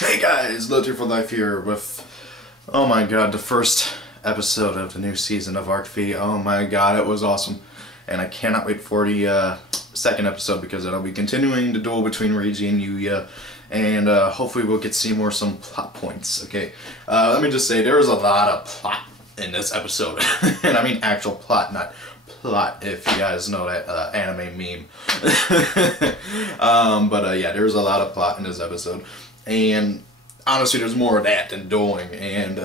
Hey guys, Litter for Life here with, oh my god, the first episode of the new season of Arc V. Oh my god, it was awesome. And I cannot wait for the second episode because it'll be continuing the duel between Reiji and Yugioh. And hopefully we'll get to see some plot points, okay? Let me just say, there was a lot of plot in this episode. And I mean actual plot, not plot, if you guys know that anime meme. Yeah, there's a lot of plot in this episode. And honestly, there's more of that than dueling, and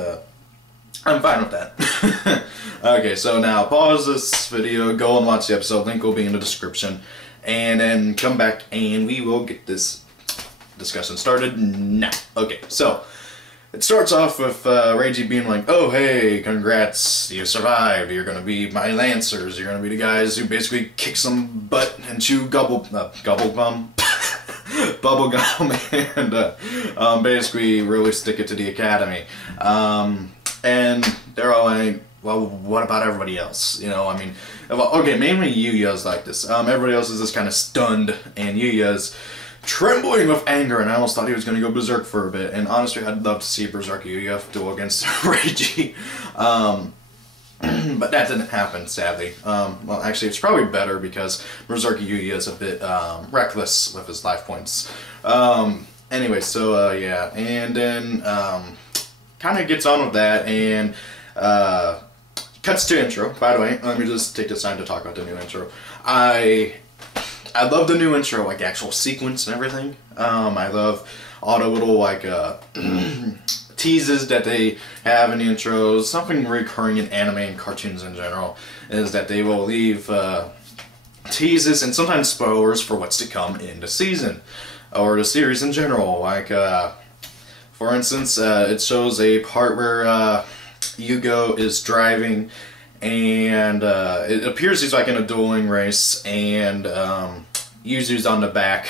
I'm fine with that. Okay, so now pause this video, go and watch the episode, link will be in the description, and then come back and we will get this discussion started now. Okay, so it starts off with Reiji being like, oh hey, congrats, you survived, you're gonna be my Lancers, you're gonna be the guys who basically kick some butt and chew gobble gum. Bubblegum and basically really stick it to the academy. And they're all like, well, what about everybody else? You know, I mean, okay, mainly Yugioh's like this. Everybody else is just kind of stunned, and Yugioh's trembling with anger, and I almost thought he was going to go berserk for a bit. And honestly, I'd love to see Berserk Yugioh duel against Reiji. But that didn't happen, sadly. Well, actually, it's probably better because Berserk Yugioh is a bit reckless with his life points. Anyway, so yeah, and then kind of gets on with that and cuts to intro. By the way, let me just take this time to talk about the new intro. I love the new intro, like actual sequence and everything. I love all the little like teases that they have in the intros. Something recurring in anime and cartoons in general is that they will leave teases and sometimes spoilers for what's to come in the season or the series in general. Like, for instance, it shows a part where Yugioh is driving and it appears he's like in a dueling race, and Yuzu's on the back,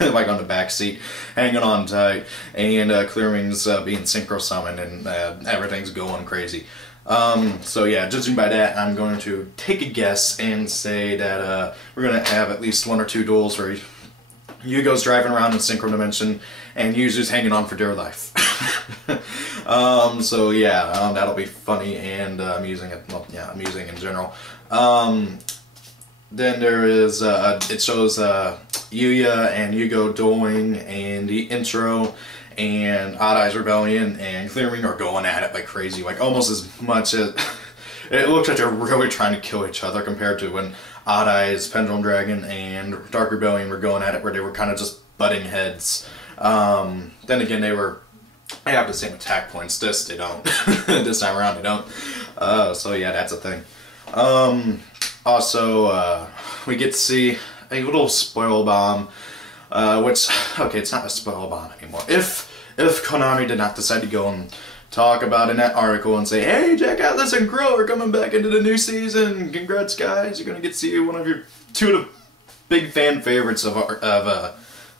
like on the back seat, hanging on tight, and Clearing's being synchro summoned, and everything's going crazy. So yeah, judging by that, I'm going to take a guess and say that we're going to have at least one or two duels where Yugioh's driving around in synchro dimension, and Yuzu's hanging on for dear life. So yeah, that'll be funny and amusing. Well, yeah, amusing in general. Then there is, it shows Yugioh and Yugioh dueling in the intro, and Odd Eye's Rebellion and Clearing are going at it like crazy, like almost as much as, it looks like they're really trying to kill each other compared to when Odd Eye's Pendulum Dragon and Dark Rebellion were going at it, where they were kind of just butting heads. Then again, they have the same attack points. This, they don't. This time around, they don't. So yeah, that's a thing. Also, we get to see a little spoil bomb, which, okay, it's not a spoil bomb anymore. If Konami did not decide to go and talk about in that article and say, hey, Jack Atlas and Crow are coming back into the new season, congrats guys, you're gonna get to see one of your two of the big fan favorites of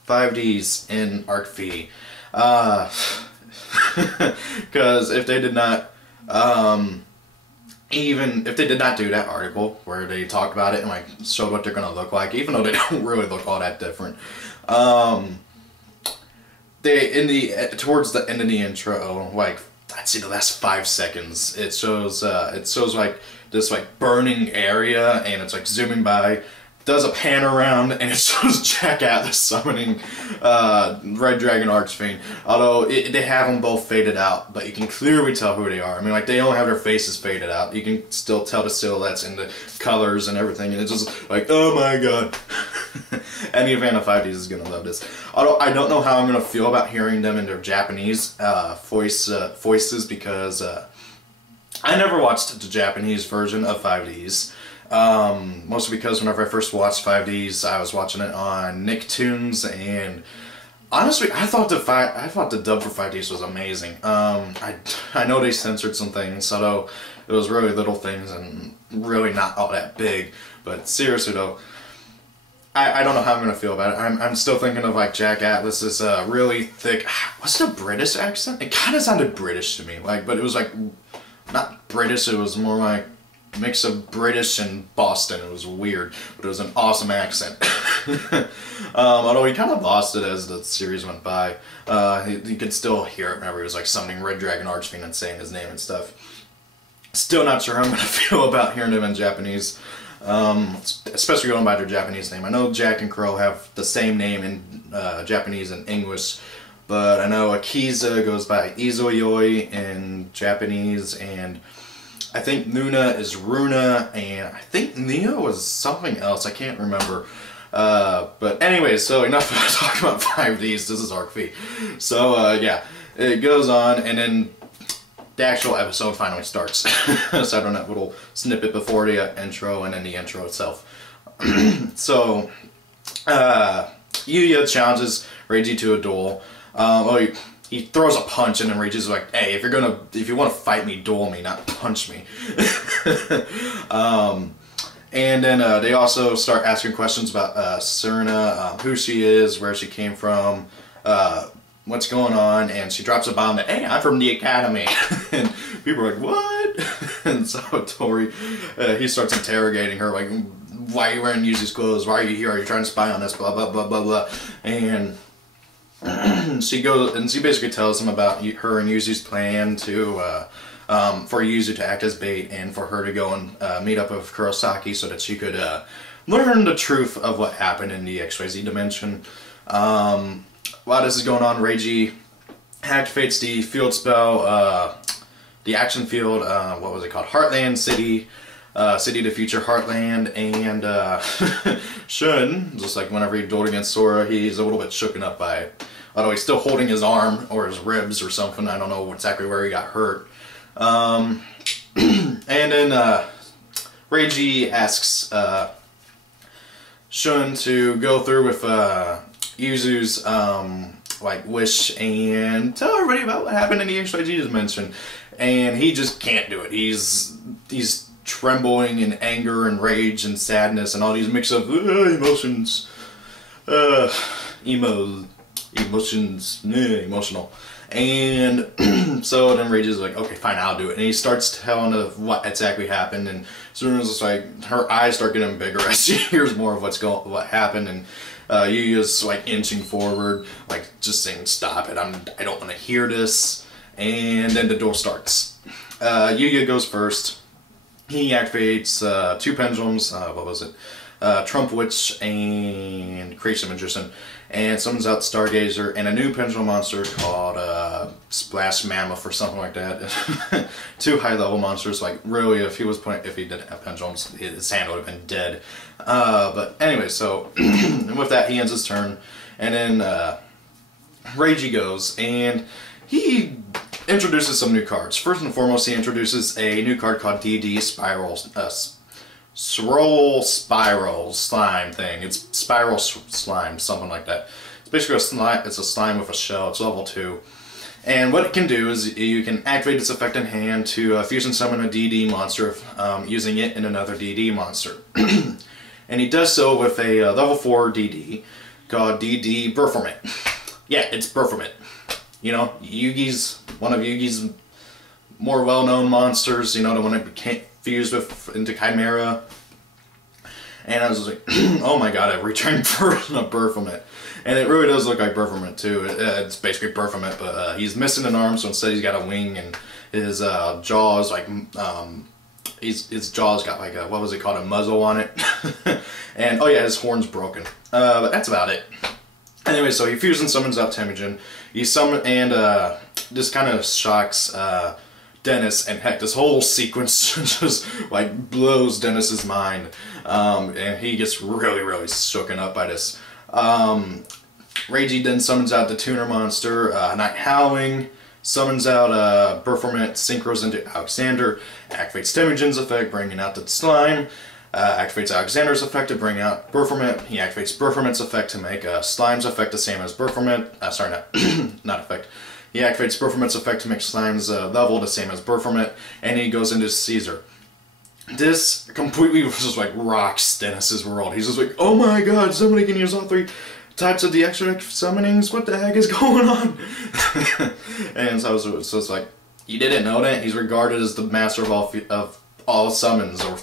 5Ds in Arc V. Because if they did not, even if they did not do that article where they talked about it and like showed what they're gonna look like, even though they don't really look all that different, they towards the end of the intro, like I'd say the last 5 seconds, it shows like this like burning area, and it's like zooming by, does a pan around, and it shows Jack Atlas summoning Red Dragon Archfiend. Although they have them both faded out, but you can clearly tell who they are. I mean, like, they don't have their faces faded out. You can still tell the silhouettes and the colors and everything, and it's just like, oh my god. Any fan of 5Ds is gonna love this. Although I don't know how I'm gonna feel about hearing them in their Japanese voices, because I never watched the Japanese version of 5Ds. Mostly because whenever I first watched 5Ds, I was watching it on Nicktoons, and honestly, I thought the dub for 5Ds was amazing. I know they censored some things, although it was really little things and really not all that big. But seriously though, I don't know how I'm gonna feel about it. I'm still thinking of like Jack Atlas's really thick. What's the British accent? It kind of sounded British to me, like, but it was like not British. It was more like mix of British and Boston. It was weird, but it was an awesome accent. Although he kind of lost it as the series went by. You could still hear it whenever he was like summoning Red Dragon Archfiend and saying his name and stuff. Still not sure how I'm going to feel about hearing him in Japanese. Especially going by their Japanese name. I know Jack and Crow have the same name in Japanese and English, but I know Akiza goes by Izoyoi in Japanese, and I think Nuna is Runa, and I think Neo is something else. I can't remember. But anyway, so enough talking about 5Ds. This is Arc V. So yeah, it goes on, and then the actual episode finally starts. So I don't have a little snippet before the intro and then the intro itself. So Yugioh challenges Reiji to a duel. He throws a punch, and then Reiji's like, "Hey, if you want to fight me, duel me, not punch me." And then they also start asking questions about Serena, who she is, where she came from, what's going on, and she drops a bomb that, "Hey, I'm from the academy." And people are like, "What?" And so Tori, he starts interrogating her, like, "Why are you wearing Yuzu's clothes? Why are you here? Are you trying to spy on us? Blah, blah, blah, blah, blah." And she goes, and she basically tells him about her and Yuzu's plan to, for Yuzu to act as bait and for her to go and meet up with Kurosaki so that she could learn the truth of what happened in the XYZ dimension. While this is going on, Reiji activates the field spell, the action field, what was it called? Heartland City, City to Future Heartland, and Shun, just like whenever he dueled against Sora, he's a little bit shooken up by it. Although he's still holding his arm, or his ribs or something, I don't know exactly where he got hurt. And then Reiji asks Shun to go through with Yuzu's like wish and tell everybody about what happened in the XYG dimension, and he just can't do it. He's trembling in anger and rage and sadness and all these mix of emotions, emotional. And so then Rage is like, "Okay, fine, I'll do it." And he starts telling of what exactly happened, and Suna's just like, her eyes start getting bigger as she hears more of what happened, and Yugioh's like inching forward, like just saying, "Stop it, I don't want to hear this." And then the duel starts. Yugioh goes first. He activates 2 pendulums, what was it? Trump Witch and Creation Magician, and summons out Stargazer and a new pendulum monster called Splash Mammoth or something like that. 2 high-level monsters. Like really, if he didn't have pendulums, his hand would have been dead. But anyway, so with that, he ends his turn, and then Reiji goes, and he introduces some new cards. First and foremost, he introduces a new card called DD Spiral. Swirl Spiral Slime thing. It's Spiral Slime, something like that. It's basically a slime. It's a slime with a shell. It's level 2. And what it can do is you can activate its effect in hand to fusion summon a DD monster, using it in another DD monster. And he does so with a level 4 DD called DD Berformant. Yeah, it's Berformant. You know, one of Yugi's more well-known monsters. You know, the one that became fused into Chimera. And I was like, "Oh my god, a retrained version of Berformant." And it really does look like Berformant too. It's basically Berformant, but he's missing an arm, so instead he's got a wing, and his jaw is like, his jaw's got like a, what was it called, a muzzle on it. And oh yeah, his horn's broken. But that's about it. Anyway, so he fusion summons out Temujin. He this kind of shocks Dennis, and heck, this whole sequence just like blows Dennis's mind, and he gets really shooken up by this. Reiji then summons out the tuner monster, Night Howling, summons out Berformant, synchros into Alexander, activates Temujin's effect, bringing out the slime, activates Alexander's effect to bring out Berformant. He activates Berformant's effect to make Slime's effect the same as Berformant. Sorry, not effect. He activates Berformant's effect to make Slime's level the same as Berformant, and he goes into Caesar. This completely just like rocks Dennis's world. He's just like, "Oh my god, somebody can use all 3 types of the extra summonings? What the heck is going on?" And so it's like, you didn't know that? He's regarded as the master of all summons, or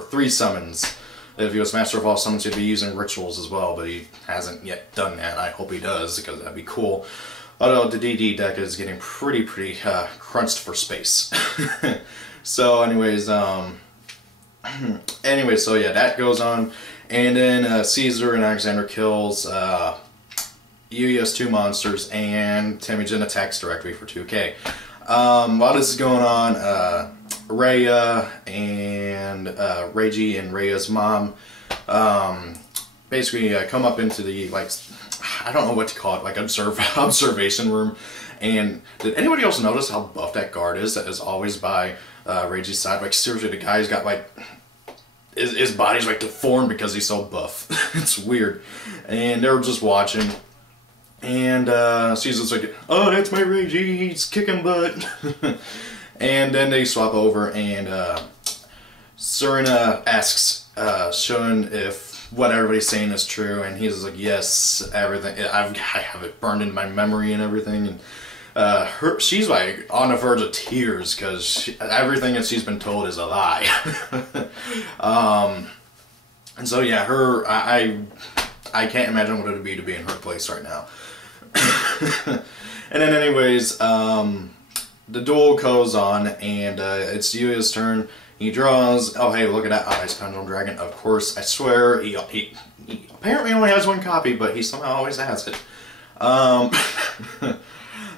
3 summons. if he was Master of all summons, he'd be using rituals as well, but he hasn't yet done that. I hope he does, because that'd be cool. Although the DD deck is getting pretty crunched for space. So anyways, so yeah, that goes on. And then Caesar and Alexander kills Yugioh's 2 monsters, and Temujin attacks directly for 2k. While this is going on, Rhea and Reiji and Rhea's mom basically come up into the, like, I don't know what to call it, like observation room. And did anybody else notice how buff that guard is that is always by Reiji's side? Like, seriously, the guy's got, like, his body's, like, deformed because he's so buff. It's weird. And they were just watching. And Caesar's like, oh, that's my Reiji, he's kicking butt. And then they swap over, and Serena asks Shun if what everybody's saying is true, and he's like, yes, everything. I have it burned into my memory and everything. And she's like on the verge of tears because everything that she's been told is a lie. And so yeah, I can't imagine what it would be to be in her place right now. And then anyways, the duel goes on, and it's Yugioh's turn. He draws, oh hey, look at that Ice Pendulum Dragon. Of course, I swear, he apparently only has 1 copy, but he somehow always has it.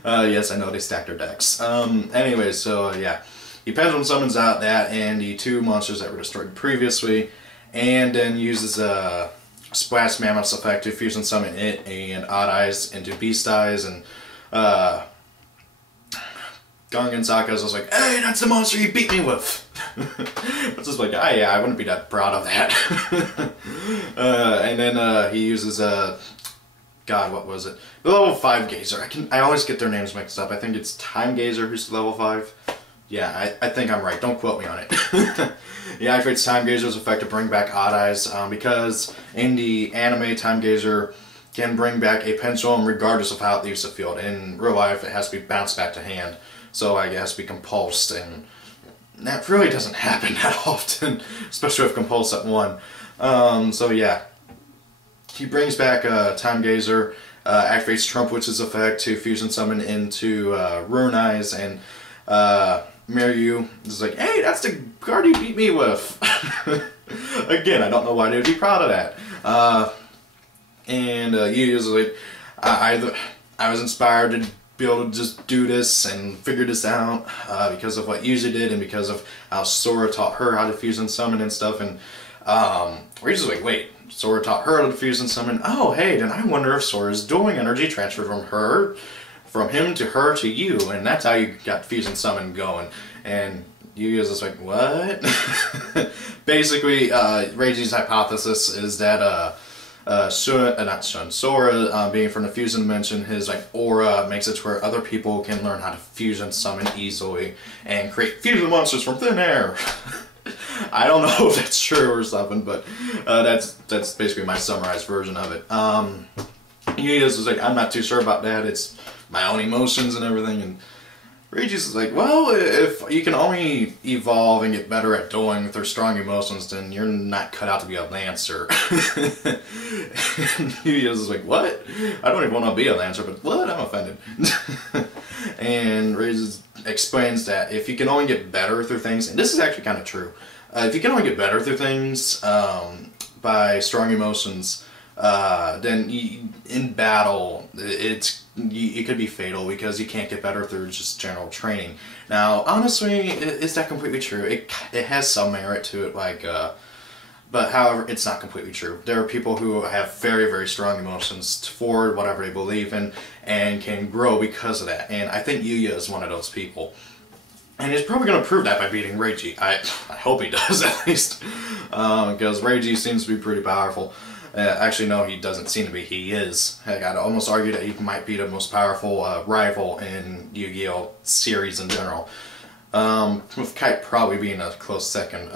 Yes, I know they stacked their decks. Anyways, so yeah. He Pendulum summons out that and the 2 monsters that were destroyed previously, and then uses a Splash Mammoth's effect to fusion summon it and Odd Eyes into Beast Eyes, and Gungan Saka's was like, hey, that's the monster you beat me with. It's just like, oh yeah, I wouldn't be that proud of that. And then he uses God, what was it? The level 5 Gazer. I always get their names mixed up. I think it's Time Gazer who's level 5. Yeah, I think I'm right. Don't quote me on it. He activates Time Gazer's effect to bring back Odd Eyes, because in the anime, Time Gazer can bring back a pendulum regardless of how it leaves the field. In real life, it has to be bounced back to hand, so like, it has to be compulsed, and that really doesn't happen that often, especially with compulsed at 1. So yeah, he brings back Time Gazer, activates Trump Witch's effect to fusion summon into Ruin Eyes, and Miryu is like, hey, that's the guard you beat me with. Again, I don't know why they would be proud of that. And Yugioh's like, I was inspired to be able to just do this and figure this out because of what Yuji did, and because of how Sora taught her how to fusion summon and stuff. And we're just like, wait, Sora taught her how to fusion summon? Oh, hey, then I wonder if Sora's doing energy transfer from him to her to you, and that's how you got fusion summon going. And Yugioh's just like, what? Basically, Reiji's hypothesis is that Sora, being from the fusion dimension, his like aura makes it to where other people can learn how to fusion summon easily and create fusion monsters from thin air. I don't know if that's true or something, but that's basically my summarized version of it. Yugioh's was like, I'm not too sure about that. It's my own emotions and everything. And Reiji's is like, well, if you can only evolve and get better at dueling through strong emotions, then you're not cut out to be a Lancer. And Yugioh's is like, what? I don't even want to be a Lancer, but what? I'm offended. And Reiji explains that if you can only get better through things, and this is actually kind of true, if you can only get better through things by strong emotions, then in battle, it could be fatal because you can't get better through just general training. Now, honestly, is that completely true? It has some merit to it, like, but however, it's not completely true. There are people who have very, very strong emotions for whatever they believe in and can grow because of that. And I think Yugioh is one of those people. And he's probably going to prove that by beating Reiji. I hope he does, at least. Because Reiji seems to be pretty powerful. Actually, no, he doesn't seem to be. He is. Heck, I'd almost argue that he might be the most powerful rival in Yu-Gi-Oh! Series in general. With Kite probably being a close second.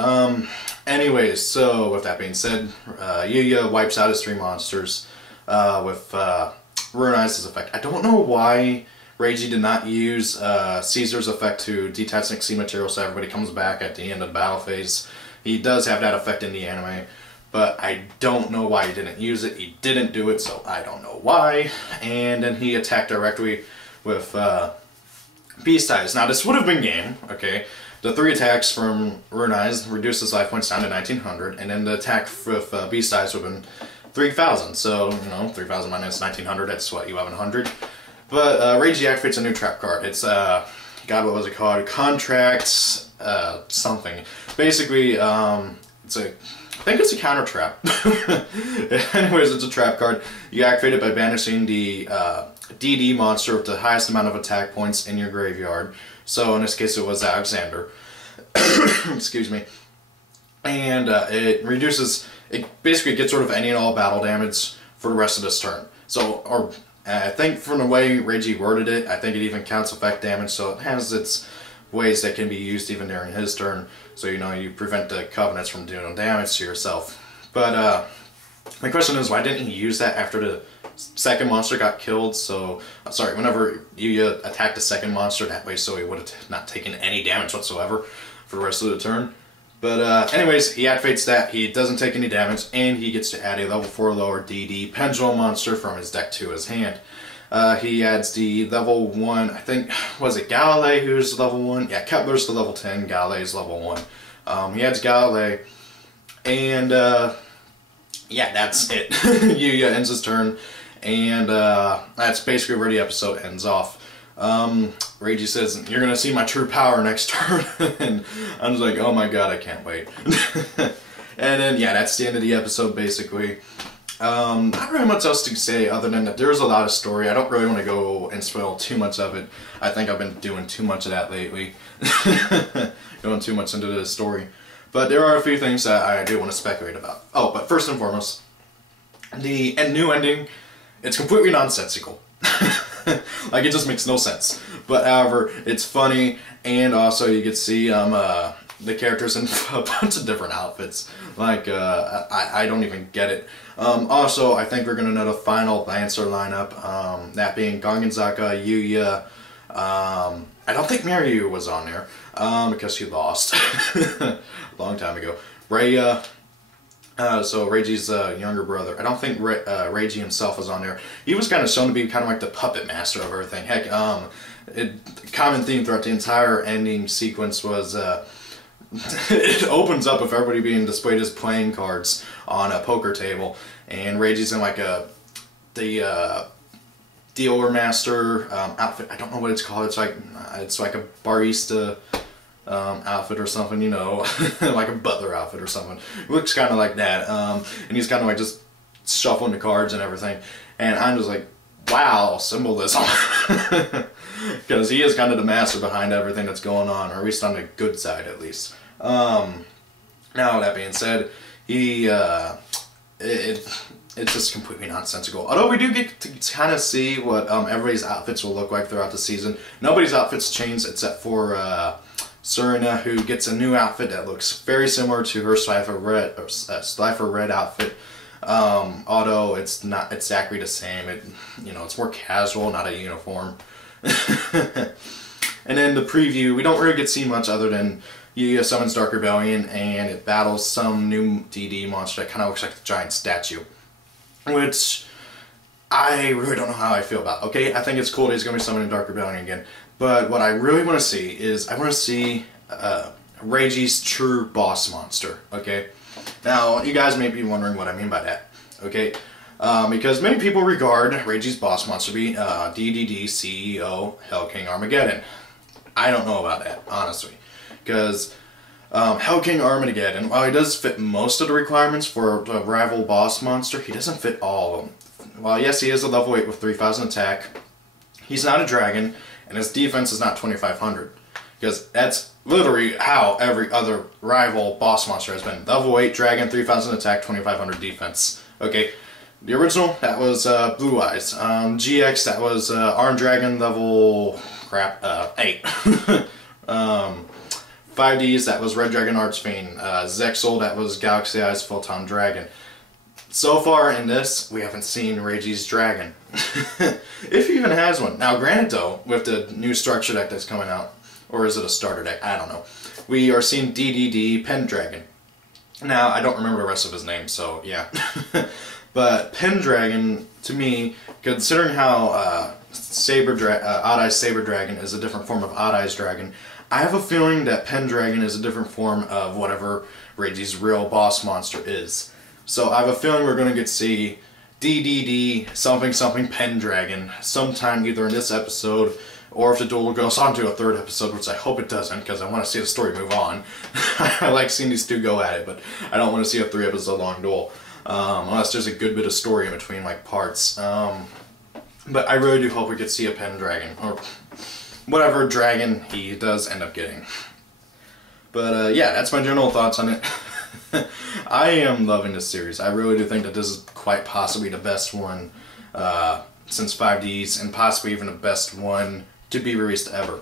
Anyways, so with that being said, Yugioh wipes out his 3 monsters with Ruin Eyes' effect. I don't know why Reiji did not use Caesar's effect to detach Sea material so everybody comes back at the end of the battle phase. He does have that effect in the anime. but I don't know why he didn't use it. He didn't do it, so I don't know why. And then he attacked directly with Beast Eyes. Now this would have been game, okay? The 3 attacks from Rune Eyes reduces life points down to 1900, and then the attack with Beast Eyes would have been 3000. So, you know, 3000 minus 1900, that's what, 1100. But Rage activates a new trap card. It's, God, what was it called? Contracts, something. Basically, it's a, I think it's a counter trap. Anyways, it's a trap card. You activate it by banishing the DD monster with the highest amount of attack points in your graveyard. So in this case it was Alexander. Excuse me. And it reduces, it basically gets rid of any and all battle damage for the rest of this turn. So, or I think from the way Reggie worded it, I think it even counts effect damage, so it has its ways that can be used even during his turn. So, you know, you prevent the Covenants from doing damage to yourself. But my question is, why didn't he use that after the second monster got killed? So, sorry, whenever Yugioh attacked the second monster, that way so he would have not taken any damage whatsoever for the rest of the turn. But anyways, he activates that, he doesn't take any damage, and he gets to add a level 4 lower DD Pendulum monster from his deck to his hand. He adds the level 1, I think, was it Galilei who's level 1? Yeah, Kepler's the level 10, Galilei's level 1. He adds Galilei, and yeah, that's it. Yugioh ends his turn, and that's basically where the episode ends off. Reiji says, "You're gonna see my true power next turn," and I'm just like, oh my god, I can't wait. And then, yeah, that's the end of the episode, basically. Not really much else to say other than that there's a lot of story. I don't really want to go and spoil too much of it. I think I've been doing too much of that lately. Going too much into the story. But there are a few things that I do want to speculate about. Oh, but first and foremost, the new ending, it's completely nonsensical. Like, it just makes no sense. But however, it's funny, and also you get to see the characters in a bunch of different outfits. Like, I don't even get it. Also, I think we're going to know the final Lancer lineup, that being Gonganzaka, Yugioh, I don't think Miryu was on there, because she lost a long time ago. Raya, so Reiji's younger brother. I don't think Reiji himself was on there. He was kind of shown to be kind of like the puppet master of everything. Heck, common theme throughout the entire ending sequence was it opens up with everybody being displayed as playing cards on a poker table, and Reiji's in like the dealer master outfit. I don't know what it's called. It's like a barista outfit or something, you know, like a butler outfit or something. It looks kind of like that, and he's kind of like just shuffling the cards and everything, and I'm just like, wow, symbolism. Because he is kind of the master behind everything that's going on, or at least on the good side, at least. Now, that being said, it's just completely nonsensical. Although we do get to kind of see what everybody's outfits will look like throughout the season. Nobody's outfits change except for Serena, who gets a new outfit that looks very similar to her Slifer Red outfit. Although it's not exactly the same. You know, it's more casual, not a uniform. And then the preview, we don't really get to see much other than Yugioh summons Dark Rebellion, and it battles some new DD monster that kind of looks like a giant statue. Which I really don't know how I feel about. Okay, I think it's cool that he's going to be summoning Dark Rebellion again. But what I really want to see is, I want to see Reiji's true boss monster, okay? Now, you guys may be wondering what I mean by that, okay? Because many people regard Reiji's boss monster to be DDD CEO Hell King Armageddon. I don't know about that, honestly. Because Hell King Armageddon, while he does fit most of the requirements for the rival boss monster, he doesn't fit all of them. While yes, he is a level 8 with 3000 attack, he's not a dragon, and his defense is not 2500. Because that's literally how every other rival boss monster has been. Level 8 dragon, 3000 attack, 2500 defense. Okay, the original, that was Blue Eyes. GX, that was Armed Dragon, level 8. 5Ds, that was Red Dragon Archfiend. Zexal, that was Galaxy Eyes Photon Dragon. So far in this, we haven't seen Reiji's dragon. If he even has one. Now granted though, with the new structure deck that's coming out, or is it a starter deck? I don't know. We are seeing DDD Pendragon. Now, I don't remember the rest of his name, so yeah. But Pendragon, to me, considering how Odd-Eyes Saber Dragon is a different form of Odd-Eyes Dragon, I have a feeling that Pendragon is a different form of whatever Regi's real boss monster is. So I have a feeling we're going to get to see DDD something something Pendragon sometime either in this episode, or if the duel goes on to a third episode, which I hope it doesn't, because I want to see the story move on. I like seeing these two go at it, but I don't want to see a 3 episode long duel. Unless there's a good bit of story in between, like, parts. But I really do hope we could see a Pendragon, or whatever dragon he does end up getting. But, yeah, that's my general thoughts on it. I am loving this series. I really do think that this is quite possibly the best one since 5Ds, and possibly even the best one to be released ever.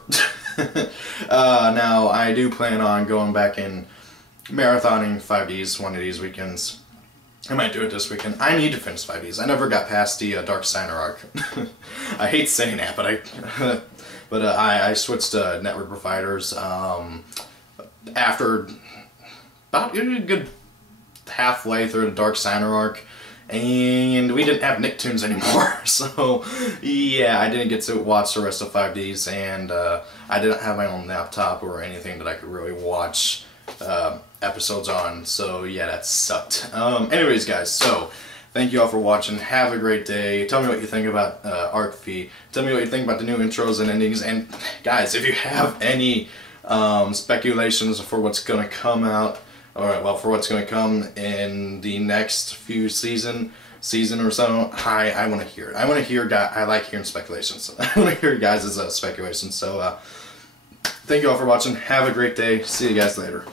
Now, I do plan on going back and marathoning 5Ds one of these weekends. I might do it this weekend. I need to finish 5Ds. I never got past the Dark Signer arc. I hate saying that, but I switched network providers after about a good halfway through the Dark Signer arc, and we didn't have Nicktoons anymore. So yeah, I didn't get to watch the rest of 5Ds, and I didn't have my own laptop or anything that I could really watch episodes on, so yeah, that sucked. Anyways, guys, so thank you all for watching. Have a great day. Tell me what you think about Arc V. Tell me what you think about the new intros and endings. And guys, if you have any speculations for what's going to come out, for what's going to come in the next few season or so, I want to hear it. I want to hear. I like hearing speculations. I want to hear your guys' speculations. So thank you all for watching. Have a great day. See you guys later.